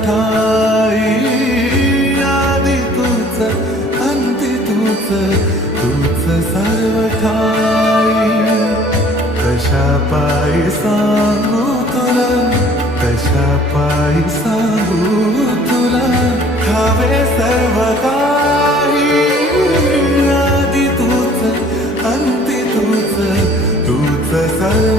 ठाई, आदि तूच अंती तूच, तूच सर्व ठाई. कशा पायी सांगू तुला, कशा पायी सांगू तुला, ठावे सर्व काही. आदि तूच अंती तूच, तूच सर्व